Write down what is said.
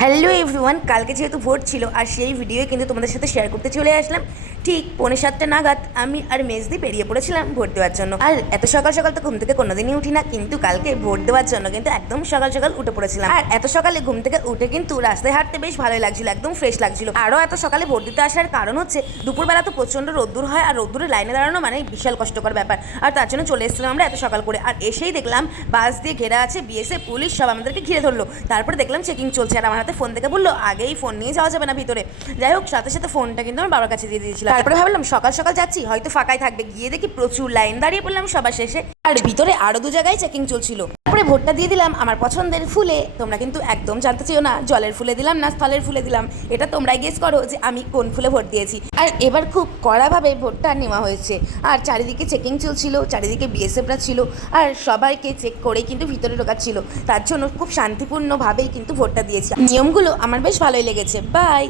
Hello everyone, কালকে যেহেতু vote ছিল আর সেই ভিডিও কিন্তু তোমাদের সাথে শেয়ার করতে চলে আসলাম। ঠিক 6:45 নাগাদ আমি আর মেজদি বেরিয়ে পড়েছিলাম ভোট দেওয়ার জন্য। আর এত সকাল সকাল তো ঘুম থেকে কোনোদিনই উঠি না, কিন্তু কালকে ভোট দেওয়ার জন্য কিন্তু একদম সকাল সকাল উঠে পড়েছিলাম। আর এত সকালে ঘুম থেকে উঠে কিন্তু রাস্তায় হাঁটতে বেশ ভালোই লাগছিল, একদম ফ্রেশ লাগছিল। আরও এত সকালে ভোট দিতে আসার কারণ হচ্ছে দুপুরবেলা তো প্রচণ্ড রোদ্দুর হয়, আর রোদ্দুরে লাইনে দাঁড়ানো মানে বিশাল কষ্টকর ব্যাপার। আর তার জন্য চলে এসেছিলাম আমরা এত সকাল করে। আর এসেই দেখলাম বাস দিয়ে ঘেরা আছে, বিএসএফ পুলিশ সব আমাদেরকে ঘিরে ধরলো। তারপরে দেখলাম চেকিং চলছে, আর আমার হাতে ফোন থেকে বললো আগেই ফোন নিয়ে যাওয়া যাবে না ভিতরে। যাই হোক, সাথে সাথে ফোনটা কিন্তু আমার বাবার কাছে দিয়ে দিয়েছিলাম। তারপরে ভাবলাম সকাল সকাল যাচ্ছি, হয়তো ফাঁকাই থাকবে। গিয়ে দেখি প্রচুর লাইন, দাঁড়িয়ে পড়লাম সবার শেষে। আর ভিতরে আরো 2 জায়গায় চেকিং চলছিল। তারপরে ভোটটা দিয়ে দিলাম আমার পছন্দের ফুলে। তোমরা কিন্তু একদম জানতে চেও না জলের ফুলে দিলাম না স্থলের ফুলে দিলাম, এটা তোমরাই গেস করো যে আমি কোন ফুলে ভোট দিয়েছি। আর এবার খুব কড়াভাবে ভোটটা নেওয়া হয়েছে, আর চারিদিকে চেকিং চলছিল, চারিদিকে বিএসএফরা ছিল, আর সবাইকে চেক করে কিন্তু ভিতরে ঢোকাচ্ছিল। তার জন্য খুব শান্তিপূর্ণভাবেই কিন্তু ভোটটা দিয়েছি। নিয়মগুলো আমার বেশ ভালোই লেগেছে। বাই।